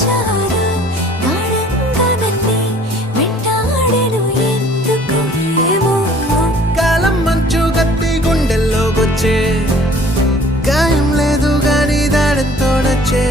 వచ్చారు గాఢంగానన్నీ వెంటాడెను ఎందుకు ఏమో కాలం మంచు కత్తి గుండెల్లోకొచ్చే గాయం లేదు గాని దాడంతో నచ్చే